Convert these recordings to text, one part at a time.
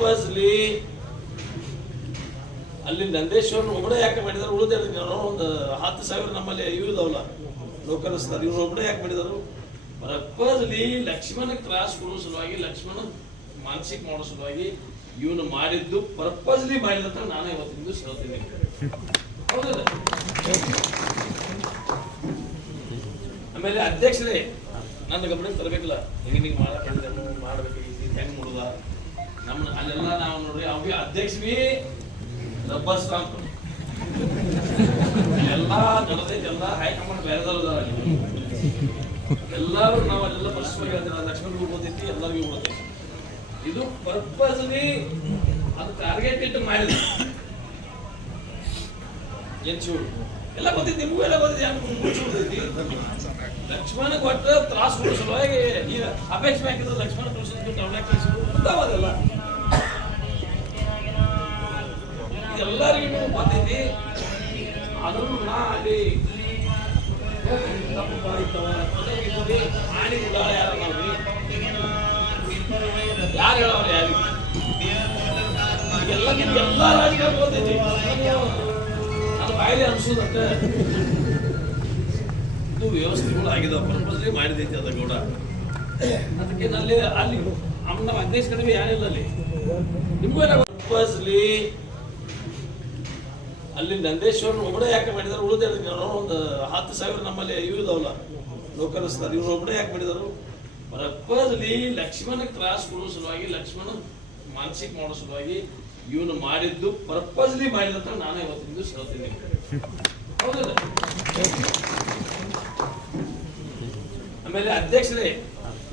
Purposely ಅಲ್ಲಿ ನಂದೇಶ್ವರ ಒಬ್ಬನೇ ಯಾಕೆ ಮಾಡಿದಾರೆ? ಉಳಿದ ಒಂದು ಹತ್ತು ಸಾವಿರ ನಮ್ಮಲ್ಲಿ ಇವು ಇದಾವಲ್ಲ ಲೋಕಲಿಸ್ತಾರೆ ಇವ್ರು ಒಬ್ಬನೇ ಯಾಕೆ ಮಾಡಿದರು? ಪರ್ಪಸ್ಲಿ ಲಕ್ಷ್ಮಣ ಕ್ರಾಸ್ ಕೊಡೋ ಸಲುವಾಗಿ ಲಕ್ಷ್ಮಣ ಮಾನಸಿಕ ಮಾಡೋ ಸಲುವಾಗಿ ಇವನು ಮಾಡಿದ್ದು ಪರ್ಪಸ್ಲಿ ಮಾಡಿದಂತ ನಾನೇ ಇವತ್ತಿಂದು ದಿವಸ ಹೇಳ್ತೀನಿ ಆಮೇಲೆ ಅಧ್ಯಕ್ಷರೇ, ನನ್ನ ಗಮನಕ್ಕೆ ತರಬೇಕಲ್ಲ ಹಿಂಗೆ ಹಿಂಗೆ ಮಾಡ್ಬೇಕು. ಅಧ್ಯಕ್ಷವೇ ರಬ್ಬರ್ ಸ್ಟಾಂಪ್. ಎಲ್ಲ ಹೈಕಮಾಂಡ್ ಬೇರೆದವ್ರು ಅದಾರ ಅಲ್ಲಿ. ಎಲ್ಲರೂ ನಾವು ಅಲ್ಲೆಲ್ಲ ಪರಸ್ಪರ ಲಕ್ಷ್ಮಣ್ ಎಲ್ಲರಿಗೂ ಓದೈತಿ ಇದು ಪರ್ಪಸ್ಲಿ ಅದು ಟಾರ್ಗೆಟ್ ಇಟ್ಟು ಮಾಡಿದ ಏನ್ ಚೂರು? ಎಲ್ಲ ಗೊತ್ತೈತಿ ನಿಮಗೂ ಎಲ್ಲ ಗೊತ್ತೈತಿ ಲಕ್ಷ್ಮಣ ಕೊಟ್ಟ ತ್ರಾಸ ಕೊಡಿಸಲು ಈಗ ಅಪೇಕ್ಷೆ ಲಕ್ಷ್ಮಣ ಕೊಡಿಸಿದ್ರು ಅಂತ ಕಳಿಸೋದು ಎಲ್ಲರಿಗೂ ಬಂದಿದ್ದೆ ಅದನ್ನು ನಾ ಅಲ್ಲಿ ತಪ್ಪು ಮಾಡಿದ್ದವ, ಉಡಾಳ ಯಾರ ನಾವ್ರಿ ಯಾರು ಹೇಳವ್ರ ಯಾರು? ಎಲ್ಲ ಎಲ್ಲ ಗೊತ್ತೈತಿ. ನಾನು ಬಾಯಿಲೆ ಅನ್ಸೋದಂತ ಇದು ವ್ಯವಸ್ಥೆಗಳು ಆಗಿದಾವ. ಪರ್ಪಸ್ಲಿ ಮಾಡಿದೈತಿ ಅದ ಗೌಡ. ಅದಕ್ಕೆ ಅಲ್ಲಿ ಅಲ್ಲಿ ನಮ್ಮ ಅಗ್ನೇಶ್ ಕಡಿಮೆ ಯಾರಿಲ್ಲ ಅಲ್ಲಿ. ನಿಮಗೂ ಪರ್ಪಸ್ಲಿ ಅಲ್ಲಿ ನಂದೇಶ್ವರ ಒಬ್ಬನೇ ಯಾಕೆ ಮಾಡಿದಾರೆ? ಉಳಿದ ಒಂದು ಹತ್ತು ಸಾವಿರ ನಮ್ಮಲ್ಲಿ ಇವು ಇದಾವಲ್ಲ ನೌಕರಿಸ್ತಾರೆ ಇವ್ರು ಒಬ್ಬನೇ ಯಾಕೆ ಮಾಡಿದರು? ಪರ್ಪಸ್ಲಿ ಲಕ್ಷ್ಮಣ ಕ್ರಾಸ್ ಕೊಡೋ ಸಲುವಾಗಿ ಲಕ್ಷ್ಮಣ ಮಾನಸಿಕ ಮಾಡೋ ಸಲುವಾಗಿ ಇವನು ಮಾಡಿದ್ದು ಪರ್ಪಸ್ಲಿ ಹತ್ರ ನಾನೇ ಇವತ್ತಿನ ದಿವಸ ಹೇಳ್ತೀನಿ ಆಮೇಲೆ ಅಧ್ಯಕ್ಷರೇ,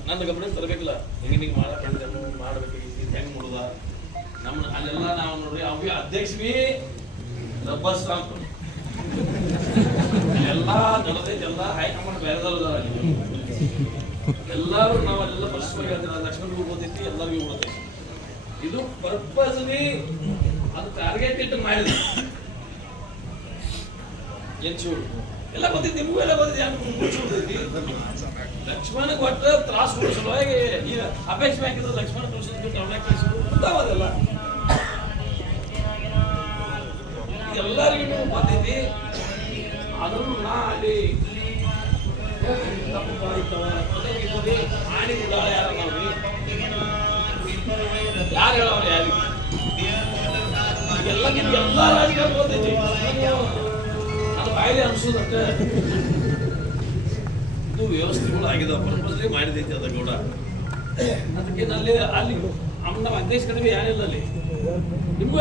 ನನ್ನ ಗಮನಕ್ಕೆ ತರಬೇಕಲ್ಲ? ಹಿಂಗೆ ಹಿಂಗೆ ಮಾಡಬೇಕು? ಹೆಂಗೆ ಮಾಡುದ ನಮ್ಮ ಅಲ್ಲೆಲ್ಲ ನಾವು ನೋಡ್ರಿ, ಅವ್ರಿಗೆ ಅಧ್ಯಕ್ಷವೇ ರಬ್ಬರ್ ಸ್ಟಾಂಪ್ ಎಲ್ಲ ನಡೆದೈತೆ ಎಲ್ಲ ಹೈಕಮಾಂಡ್ ಬೇರೆದವ್ರು. ಎಲ್ಲರೂ ನಾವು ಅಲ್ಲೆಲ್ಲ ಪರಸ್ಪರ ಲಕ್ಷ್ಮಣ್ ಓದೈತಿ ಎಲ್ಲರಿಗೂ ಓದೈತಿ ಇದು ಪರ್ಪಸ್ಲಿ ಅದು ಟಾರ್ಗೆಟ್ ಇಟ್ಟು ಮಾಡಿದ ಏನ್ ಚೂರು? ಎಲ್ಲ ಗೊತ್ತೈತಿ ನಿಮಗೂ ಎಲ್ಲ ಗೊತ್ತೈತಿ ಲಕ್ಷ್ಮಣ ಕೊಟ್ಟ ತ್ರಾಸು ಕೊಡಿಸಲು ಹಾಗೆ ಅಪೇಕ್ಷೆ ಹಾಕಿದ್ರೆ ಲಕ್ಷ್ಮಣ ಕಳಿಸೋದು ಟೌನ್ಯಾಗ ಕಳಿಸೋದು ಗೊತ್ತಾಗೋದಿಲ್ಲ ಎಲ್ಲರಿಗೂ ಬಂದಿದ್ದಿ ಅದನ್ನು ನಾ ಅಲ್ಲಿ ತಪ್ಪು ಮಾಡಿದ್ದವ, ಅದಾಗಿದ್ದವಿ, ಆಣಿ ಯಾರು ಯಾರ ನಾವ್ರಿ ಯಾರು? ಹೇಳವ್ರ ಯಾರಿಗೆ ಎಲ್ಲ ಎಲ್ಲ ರಾಜಕೀಯ ಬಂದಿದ್ದಿ ಅದು ಬಾಯಲ್ಲಿ ಅನ್ಸೋದಂತ ಇದು ವ್ಯವಸ್ಥೆಗಳು ಆಗಿದಾವ ಪರ್ಪಸ್ಲಿ ಮಾಡಿದೈತಿ ಅದ ಗೌಡ ಅದಕ್ಕೆ ಅಲ್ಲಿ ಅಲ್ಲಿ ನಮ್ಮ ಅಧ್ಯಕ್ಷ ಕಡಿಮೆ ಯಾರಿಲ್ಲ ಅಲ್ಲಿ. ನಿಮಗೂ